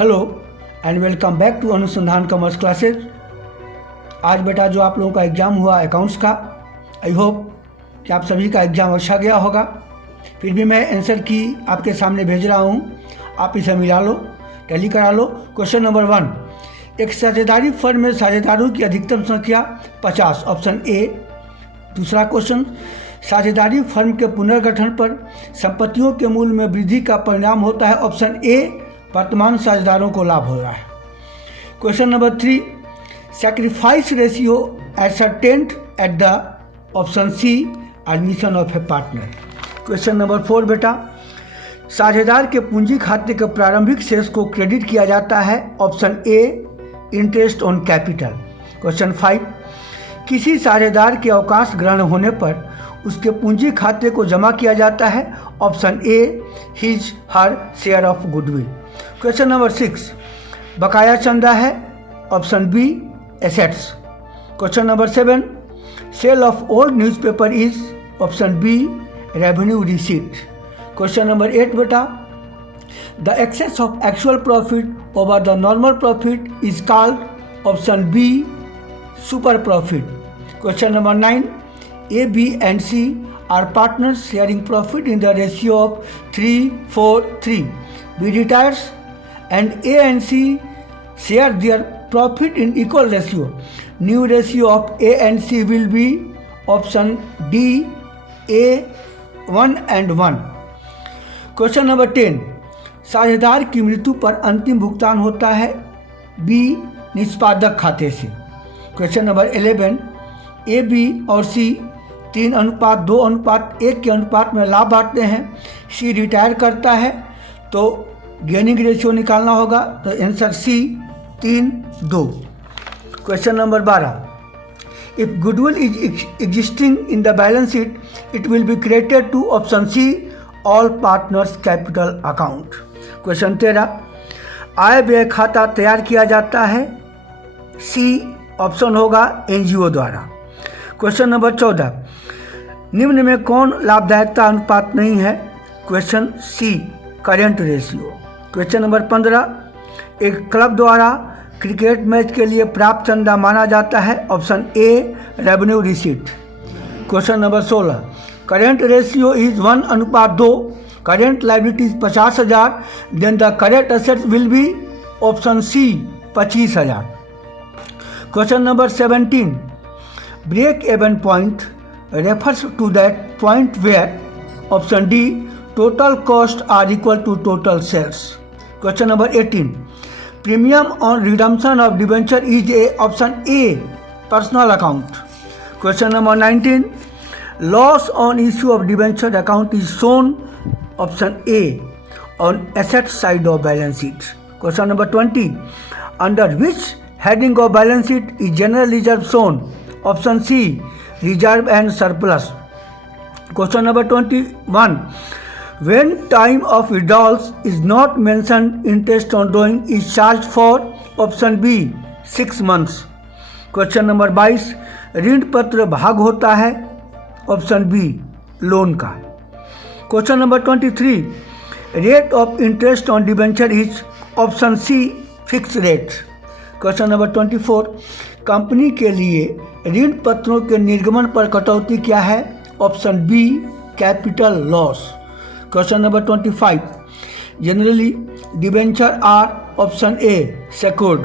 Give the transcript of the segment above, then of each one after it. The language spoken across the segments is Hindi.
Hello and welcome back to Anusandhan commerce classes. आज बेटा जो आप लोगों का एग्ज़ाम हुआ अकाउंट्स का, आई होप कि आप सभी का एग्ज़ाम अच्छा गया होगा। फिर भी मैं आंसर की आपके सामने भेज रहा हूँ, आप इसे मिला लो, टैली करा लो। क्वेश्चन नंबर 1, एक साझेदारी फर्म में साझेदारों की अधिकतम संख्या 50, ऑप्शन ए। दूसरा क्वेश्चन, साझेदारी फर्म के पुनर्गठन पर संपत्तियों के मूल्य में वृद्धि का परिणाम होता है, ऑप्शन ए। वर्तमान साझेदारों को लाभ हो रहा है। Question number 3, sacrifice ratio ascertained at the, option C, admission of a partner. Question number 4 बेटा, साझेदार के पूंजी खाते के प्रारंभिक शेष को क्रेडिट किया जाता है, option A, interest on capital. Question 5, किसी साझेदार के अवकाश ग्रहण होने पर उसके पूंजी खाते को जमा किया जाता है, option A, his her share of goodwill. Question number 6, बकाया चंदा है, option B, assets. Question number 7, sale of old newspaper is, option B, revenue receipt. Question number 8 बेटा, the excess of actual profit over the normal profit is called, option B, super profit. Question number 9, A, B and C are partners sharing profit in the ratio of 3-4-3. B retires and A and C share their profit in equal ratio. New ratio of A and C will be, option D, A 1 and 1. Question number 10, साझेदार की मृत्यु पर अंतिम भुगतान होता है, B, निष्पादक खाते से। क्वेश्चन नंबर 11, A, B और C 3:2:1 के अनुपात में लाभ बांटते हैं। सी रिटायर करता है तो गेनिंग रेशियो निकालना होगा, तो answer C, 3:2। Question number 12, if goodwill is existing in the balance sheet it will be credited to, option C, all partners capital account. Question 13, आय व्यय खाता तैयार किया जाता है, सी, ऑप्शन होगा एनजीओ द्वारा। क्वेश्चन नंबर 14, निम्न में कौन लाभदायकता अनुपात नहीं है, question C, current ratio. Question number 15, एक क्लब द्वारा क्रिकेट मैच के लिए प्राप्त चंदा माना जाता है, option A, revenue receipt. Question number 16, current ratio is 1:2, current liabilities 50,000, then the current assets will be, option C, 25,000। Question number 17, break even point refers to that point where, option D, total cost are equal to total sales. Question number 18, premium on redemption of debenture is a, option A, personal account. Question number 19, loss on issue of debenture account is shown, option A, on asset side of balance sheet. Question number 20, under which heading of balance sheet is general reserve shown, option C, reserve and surplus. Question number 21, when time of withdrawals is not mentioned interest on drawing is charge for, option B, 6 months। Question number 22, ऋण पत्र भाग होता है, ऑप्शन बी, लोन का। Question number 23, rate of interest on debenture is, option C, fix rate. Question number 24, company के लिए ऋण पत्रों के निर्गमन पर कटौती क्या है, option B, capital loss. Question number 25, generally debenture are, option A, secured.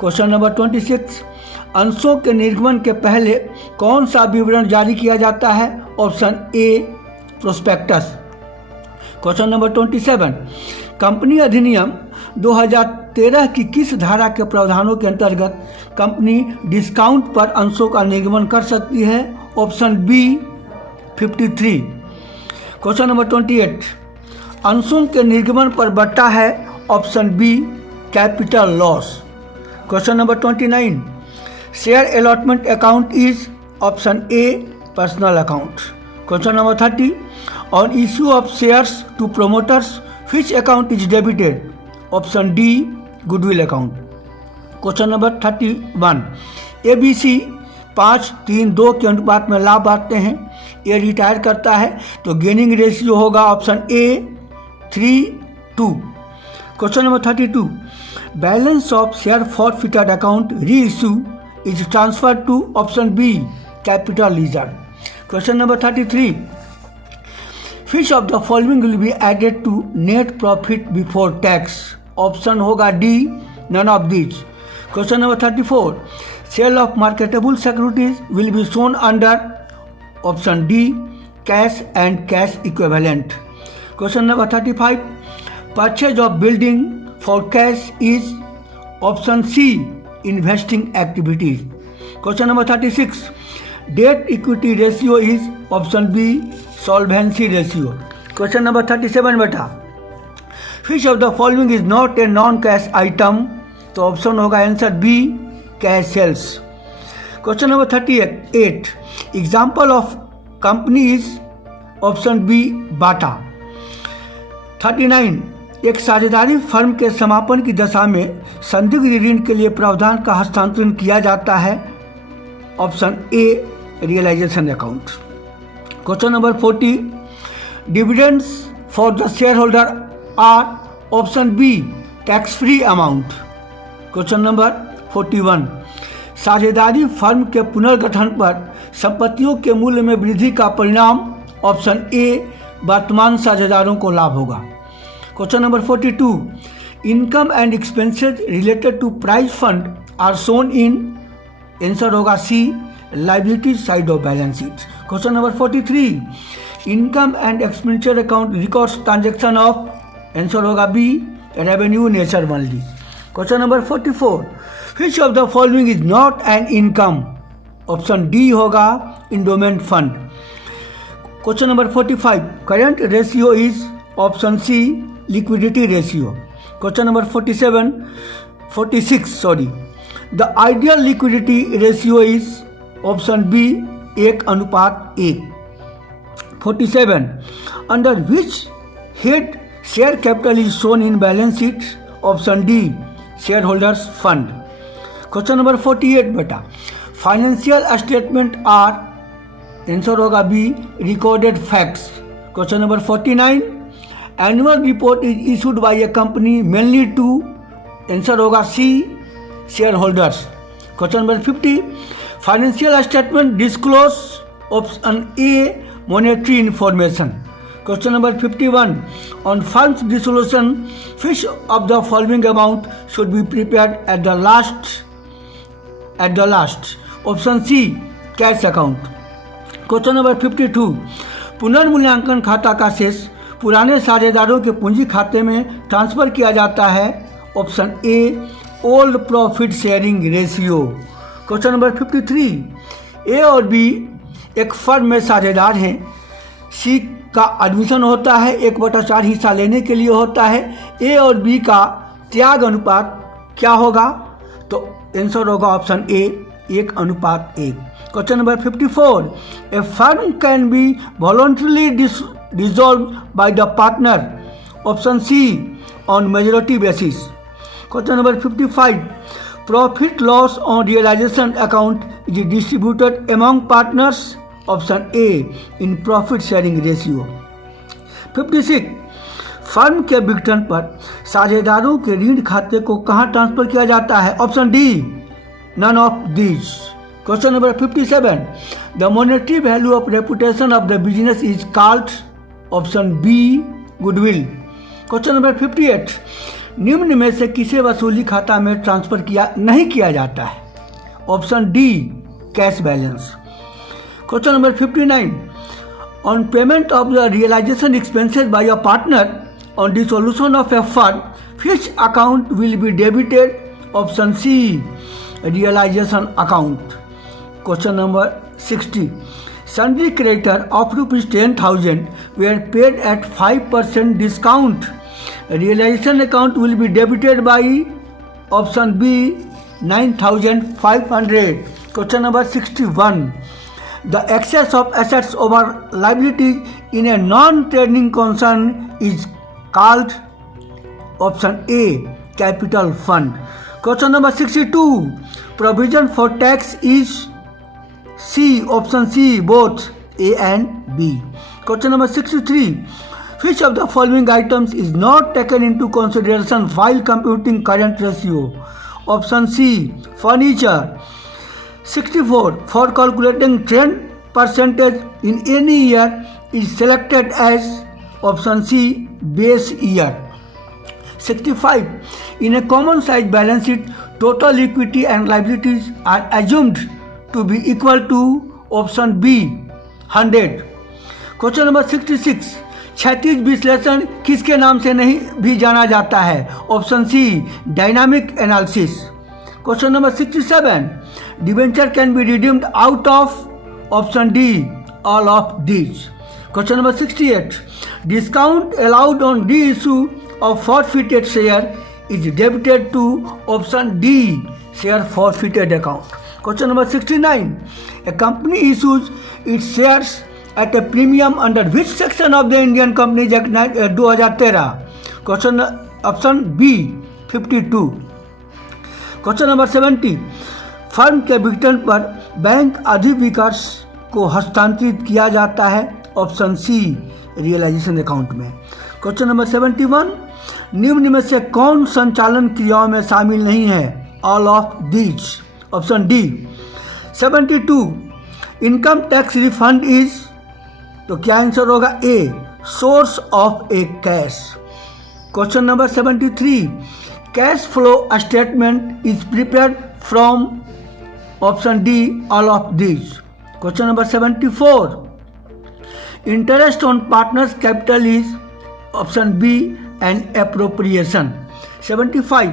Question number 26, अंशों के निर्गमन के पहले कौन सा विवरण जारी किया जाता है, ऑप्शन ए, प्रोस्पेक्टस। क्वेश्चन नंबर 27, कंपनी अधिनियम 2013 की किस धारा के प्रावधानों के अंतर्गत कंपनी डिस्काउंट पर अंशों का निर्गमन कर सकती है, ऑप्शन बी, 53। क्वेश्चन नंबर 28, अंशों के निर्गमन पर बट्टा है, option B, capital loss. Question number 29, share allotment account is, option A, personal account. Question number 30, on issue of shares to promoters which account is debited, option D, goodwill account. Question number 31, ABC 5:3:2 के अनुपात में लाभ बांटते हैं, ए रिटायर करता है तो गेनिंग रेशियो होगा, option A, 3:2। Question number 32. Balance of share forfeited account reissue is transferred to option B, capital reserve. Question number 33. Which of the following will be added to net profit before tax? Option होगा D, none of these. Question number 34. Sale of marketable securities will be shown under option D, cash and cash equivalent. Question number 35. Purchase of building for cash is option C, investing activities. Question number 36. Debt equity ratio is option B, solvency ratio. Question number 37 beta. Which of the following is not a non-cash item? तो ऑप्शन होगा answer B, cash sales. Question number 38. Example of company is option B, Bata. 39. एक साझेदारी फर्म के समापन की दशा में संदिग्ध ऋण के लिए प्रावधान का हस्तांतरण किया जाता है. Option A, realization account. Question number 40. Dividends for the share holder are option B, tax free amount. Question number 41. साझेदारी फर्म के पुनर्गठन पर संपत्तियों के मूल्य में वृद्धि का परिणाम ऑप्शन ए, वर्तमान साझेदारों को लाभ होगा. Question number 42. Income and expenses related to prize fund are shown in, answer होगा C, liability side of balance sheet. Question number 43. Income and expenditure account records transaction of, answer होगा B, revenue nature only. Question number 44. Which of the following is not an income? Option D होगा, endowment fund. Question number 45. Current ratio is option C, liquidity ratio. Question number 46. The ideal liquidity ratio is option B, 1:1. 47. Under which head share capital is shown in balance sheet? Option D, share holders fund. Question number 48 बेटा. फाइनेंशियल स्टेटमेंट आर, आंसर होगा B, recorded facts. Question number 49. Annual report is issued by a company mainly to, answer होगा C, share holders. Question number 50. Financial statement disclose, option A, monetary information. Question number 51. On firm's dissolution, which of the following amount should be prepared at the last? Option C, cash account. Question number 52. पुनर्मूल्यांकन खाता का शेष पुराने साझेदारों के पूंजी खाते में ट्रांसफर किया जाता है. ऑप्शन ए, old profit sharing ratio. Question number 53. ए और बी एक फर्म में साझेदार हैं. सी का एडमिशन होता है, 1/4 हिस्सा लेने के लिए होता है. ए और बी का त्याग अनुपात क्या होगा? तो आंसर होगा option A, 1:1. Question number 54. A firm can be voluntarily dissolve by the partner. Option C, on majority basis. Question number 55. Profit loss on realization account is distributed among partners. Option A, in profit sharing ratio. 56. Firm के विघटन पर साझेदारों के ऋण खाते को कहाँ ट्रांसफर किया जाता है? Option D, none of this. Question number 57. The monetary value of reputation of the business is called. Option B, goodwill. Question number 58. निम्न में से किसे वसूली खाता में ट्रांसफर नहीं किया जाता है? Option D, cash balance. Question number 59. On payment of the realization expenses by a partner on dissolution of a firm, which account will be debited? Option C, realization account. Question number 60. Sundry creditor of ₹10,000 were paid at 5% discount. Realization account will be debited by option B, 9,500. Question number 61. The excess of assets over liabilities in a non-trading concern is called. Option A, capital fund. Question number 62. Provision for tax is C. Option C, both A and B. Question number 63. Which of the following items is not taken into consideration while computing current ratio? Option C, furniture. 64. For calculating trend percentage in any year is selected as option C, base year. 65. In a common size balance sheet, total equity and liabilities are assumed to be equal to option B, 100. Question number 66. क्षैतिज विश्लेषण किसके नाम से नहीं भी जाना जाता है? Option C, dynamic analysis. Question number 67. Debenture can be redeemed out of option D, all of these. Question number 68. Discount allowed on the issue of forfeited share is debited to option D, share forfeited account. Question number 69. A company issues its shares at a premium under which section of the Indian Companies Act 2013? Question option B, 52. Question number 70. Firm के विघटन पर बैंक अधिविकास को हस्तांतरित किया जाता है? ऑप्शन सी, रियलाइजेशन अकाउंट में. Question number 71. निम्न में से कौन संचालन क्रियाओं में शामिल नहीं है? All of these. Option D. 72. Income tax refund is, तो क्या आंसर होगा? A, source of a cash. Question number 73. Cash flow statement is prepared from option D, all of these. Question number 74. Interest on partners capital is option B, an appropriation. 75.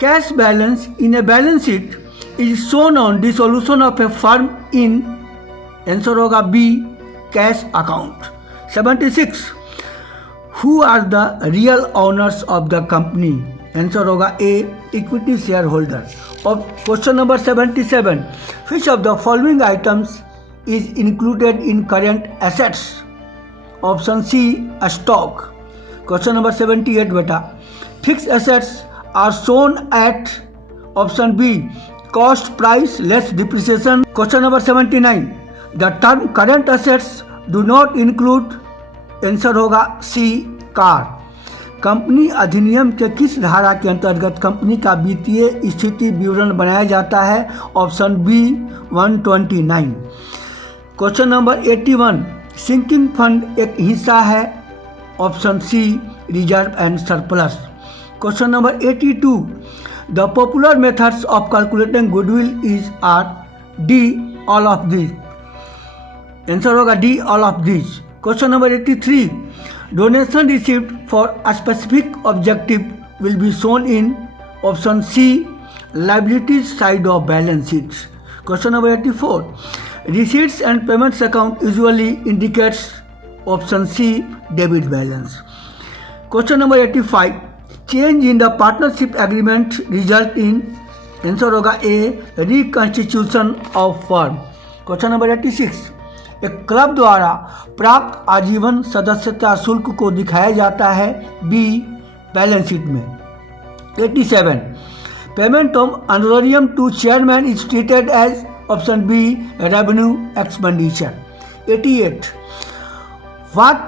Cash balance in a balance sheet is shown on dissolution of a firm in, answer होगा B, cash account. 76. Who are the real owners of the company? Answer होगा ए, इक्विटी शेयर होल्डर. और question number 77. Which of the following items is included in current assets? Option C, stock. Question number 78 बेटा. Fix assets are shown at option B, cost price less depreciation. Question number 79. The term current assets do not include, answer होगा सी, कार. कंपनी अधिनियम के किस धारा के अंतर्गत कंपनी का वित्तीय स्थिति विवरण बनाया जाता है? Option B, 129. Question number 81. Sinking fund एक हिस्सा है? Option C, reserve and surplus. Question number 82. The popular methods of calculating goodwill is are D, all of these. Answer होगा D, all of these. Question number 83. Donation received for a specific objective will be shown in, option C, liabilities side of balance sheet. Question number 84. Receipts and payments account usually indicates option C, debit balance. Question number 85. Change in the partnership agreement result in, answer होगा A, reconstitution of firm. Question number 86. एक क्लब द्वारा प्राप्त आजीवन सदस्यता शुल्क को दिखाया जाता है? B, बैलेंस शीट में. 87. Payment of honorarium to chairman is treated as option B, revenue expenditure. 88. What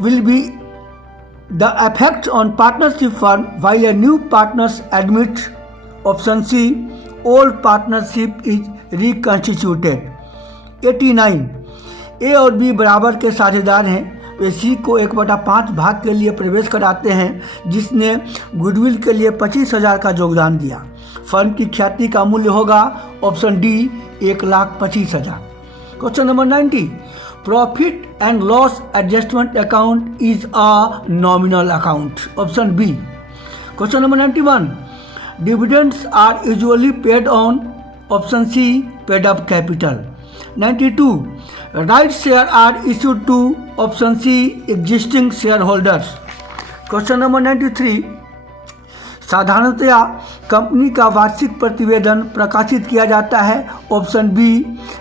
will be the effect on partnership firm while a new partners admit? Option C, old partnership is reconstituted. 89. ए और बी बराबर के साझेदार हैं. वे सी को 1/5 भाग के लिए प्रवेश कराते हैं, जिसने गुडविल के लिए 25,000 का योगदान दिया. फर्म की ख्याति का मूल्य होगा option D, 1,25,000. Question number 90. Profit and loss adjustment account is a nominal account. Option B. Question number 91. Dividends are usually paid on, option C, paid up capital. 92. Right share are issued to, option C, existing share holders. Question number 93. साधारणतया कंपनी का वार्षिक प्रतिवेदन प्रकाशित किया जाता है? ऑप्शन बी,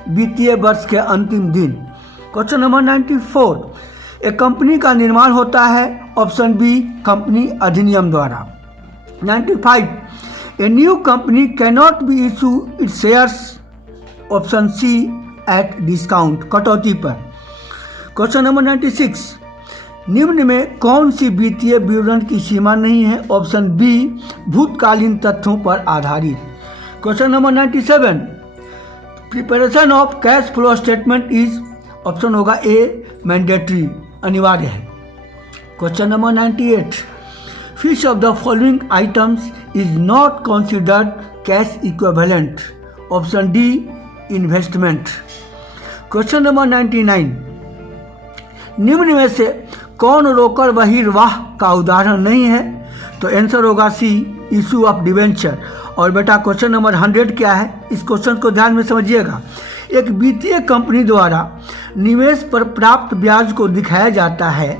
वित्तीय वर्ष के अंतिम दिन. Question number 94. एक कंपनी का निर्माण होता है? ऑप्शन बी, कंपनी अधिनियम द्वारा. 95. A new company can not be issue its shares, option C, at discount, कटौती पर. Question number 96. निम्न में कौन सी वित्तीय विवरण की सीमा नहीं है? ऑप्शन बी भूतकालीन तथ्यों पर आधारित। Question number 97, preparation of cash flow statement is, option होगा ए मैंडेटरी, अनिवार्य है। Question number 98, which of the following items is not considered cash equivalent? Option D investment. Question number 99, निम्न में से कौन रोकड़ बहिर्वाह का उदाहरण नहीं है? तो आंसर होगा सी इशू ऑफ डिवेंचर। और बेटा क्वेश्चन नंबर 100 क्या है, इस क्वेश्चन को ध्यान में समझिएगा। एक वित्तीय कंपनी द्वारा निवेश पर प्राप्त ब्याज को दिखाया जाता है।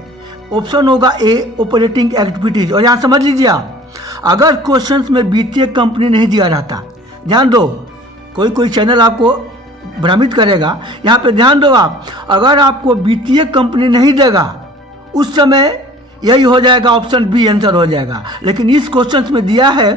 ऑप्शन होगा ए ऑपरेटिंग एक्टिविटीज। और यहाँ समझ लीजिए आप, अगर क्वेश्चंस में वित्तीय कंपनी नहीं दिया रहता, ध्यान दो, कोई चैनल आपको भ्रमित करेगा, यहाँ पे ध्यान दो आप, अगर आपको वित्तीय कंपनी नहीं देगा उस समय यही हो जाएगा, ऑप्शन बी आंसर हो जाएगा। लेकिन इस क्वेश्चंस में दिया है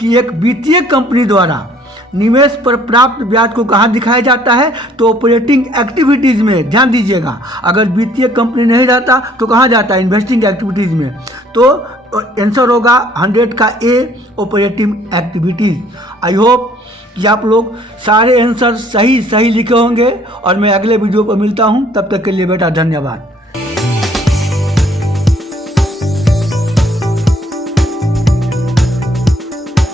कि एक वित्तीय कंपनी द्वारा निवेश पर प्राप्त ब्याज को कहाँ दिखाया जाता है? तो ऑपरेटिंग एक्टिविटीज़ में। ध्यान दीजिएगा, अगर वित्तीय कंपनी नहीं रहता तो कहाँ जाता है? इन्वेस्टिंग एक्टिविटीज़ में। तो आंसर होगा 100 का ए ऑपरेटिंग एक्टिविटीज़। आई होप कि आप लोग सारे आंसर सही लिखे होंगे और मैं अगले वीडियो पर मिलता हूँ। तब तक के लिए बेटा धन्यवाद।